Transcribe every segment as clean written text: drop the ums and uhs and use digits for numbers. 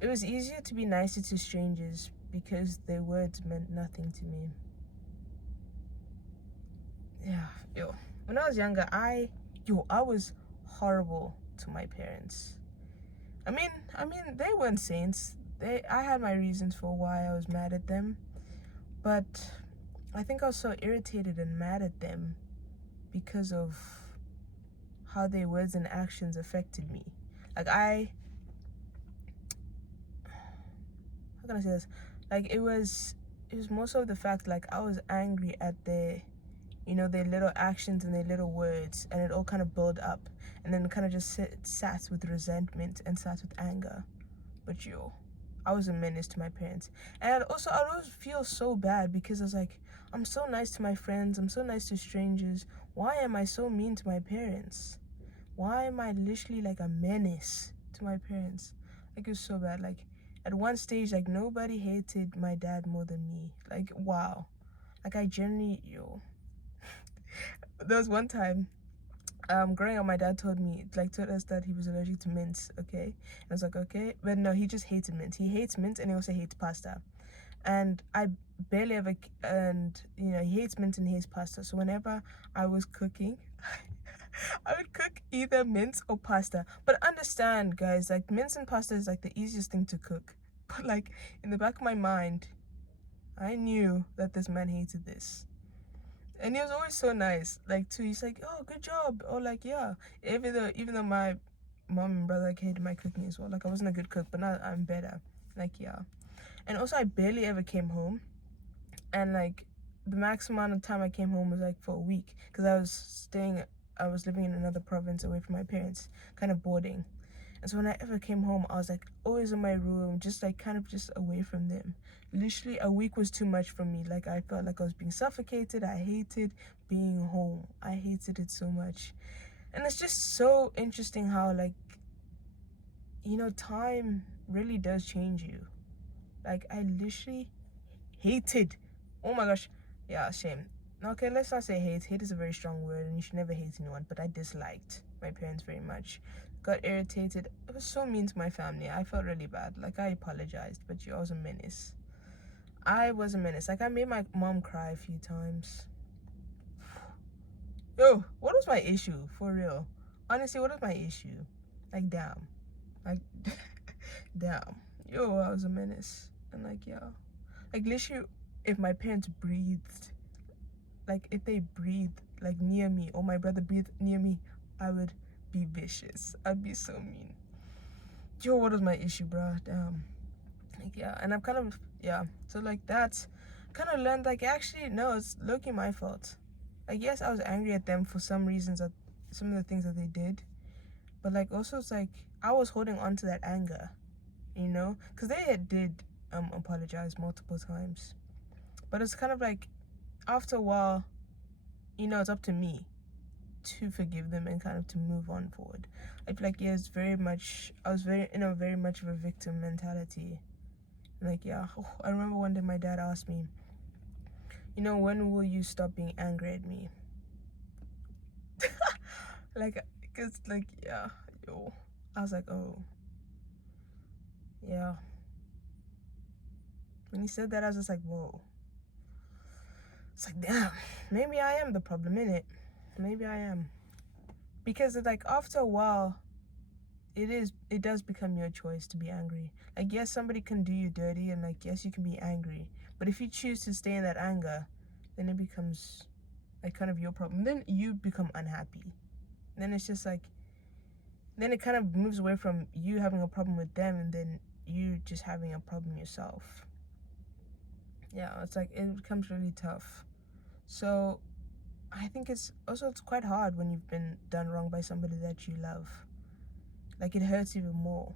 it was easier to be nicer to strangers because their words meant nothing to me. Yeah, yo. When I was younger, I was horrible to my parents. I mean, they weren't saints. I had my reasons for why I was mad at them, but I think I was so irritated and mad at them because of how their words and actions affected me. Like how can I say this? Like it was more so the fact like I was angry at their their little actions and their little words, and it all kind of built up, and then kind of just sat with resentment and sat with anger. But I was a menace to my parents, and also I always feel so bad because I was like, I'm so nice to my friends, I'm so nice to strangers. Why am I so mean to my parents? Why am I literally like a menace to my parents? Like it was so bad. Like at one stage, like nobody hated my dad more than me. Like wow, like I genuinely there was one time growing up, my dad told us that he was allergic to mints. Okay, and I was like, okay, but no, he just hated mint. He hates mint, and he also hates pasta. And I barely ever, and he hates mint and he hates pasta. So whenever I was cooking, I would cook either mince or pasta. But understand, guys, like mince and pasta is like the easiest thing to cook. But like in the back of my mind, I knew that this man hated this. And he was always so nice, like too. He's like, "Oh, good job," or like, "Yeah." Even though my mom and brother like hated my cooking as well. Like I wasn't a good cook, but now I'm better. Like yeah. And also, I barely ever came home, and like the max amount of time I came home was like for a week because I was living in another province away from my parents, kind of boarding. And so when I ever came home, I was like always in my room, just like kind of just away from them. Literally, a week was too much for me. Like I felt like I was being suffocated. I hated being home. I hated it so much. And it's just so interesting how like time really does change you. Like I literally hated. Oh my gosh. Yeah, shame. Okay, let's not say hate. Hate is a very strong word, and you should never hate anyone. But I disliked my parents very much. Got irritated. It was so mean to my family. I felt really bad. Like I apologized, but I was a menace. I was a menace. Like I made my mom cry a few times. Yo, what was my issue for real? Honestly, what was my issue? Like damn, like damn. Yo, I was a menace, and like yeah, like literally, if my parents breathed, like if they breathed like near me, or my brother breathed near me, I would be vicious. I'd be so mean. Yo, what was my issue, bro? Damn. Like yeah, and I'm kind of yeah. So like that's kind of learned like actually no, it's low-key my fault. Like yes, I was angry at them for some reasons at some of the things that they did, but like also it's like I was holding on to that anger, because they did apologize multiple times, but it's kind of like after a while, it's up to me to forgive them and kind of to move on forward. I feel like yeah, I was very in a very much of a victim mentality. Like yeah, I remember one day my dad asked me, when will you stop being angry at me? Like, cause like yeah, yo, I was like, oh yeah. When he said that, I was just like, whoa. It's like damn, maybe I am the problem in it. Maybe I am, because it's like after a while, it does become your choice to be angry. Like yes, somebody can do you dirty, and like yes, you can be angry, but if you choose to stay in that anger, then it becomes like kind of your problem. Then you become unhappy. Then it's just like, then it kind of moves away from you having a problem with them, and then you just having a problem yourself. Yeah, it's like it becomes really tough. So I think it's quite hard when you've been done wrong by somebody that you love. Like it hurts even more.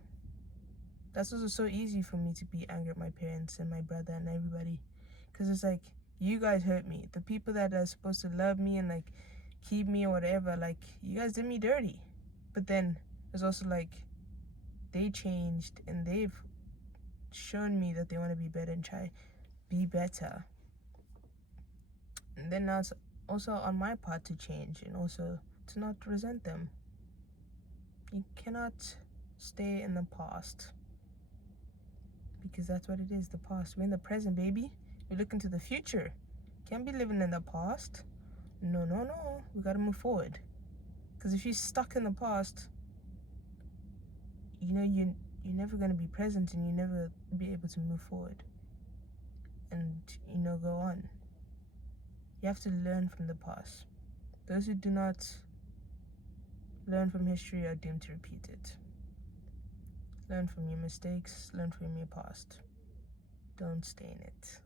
That's also so easy for me to be angry at my parents and my brother and everybody, because it's like you guys hurt me. The people that are supposed to love me and like keep me or whatever, like you guys did me dirty. But then it's also like they changed and they've shown me that they want to be better and try be better. And then now it's also on my part to change and also to not resent them. You cannot stay in the past. because that's what it is, the past. We're in the present, baby. We're looking to the future. Can't be living in the past. No, no, no. We gotta move forward. Because if you're stuck in the past, you know, you're never gonna be present, and you never be able to move forward and, you know, go on. You have to learn from the past. Those who do not learn from history are doomed to repeat it. Learn from your mistakes, learn from your past. Don't stay in it.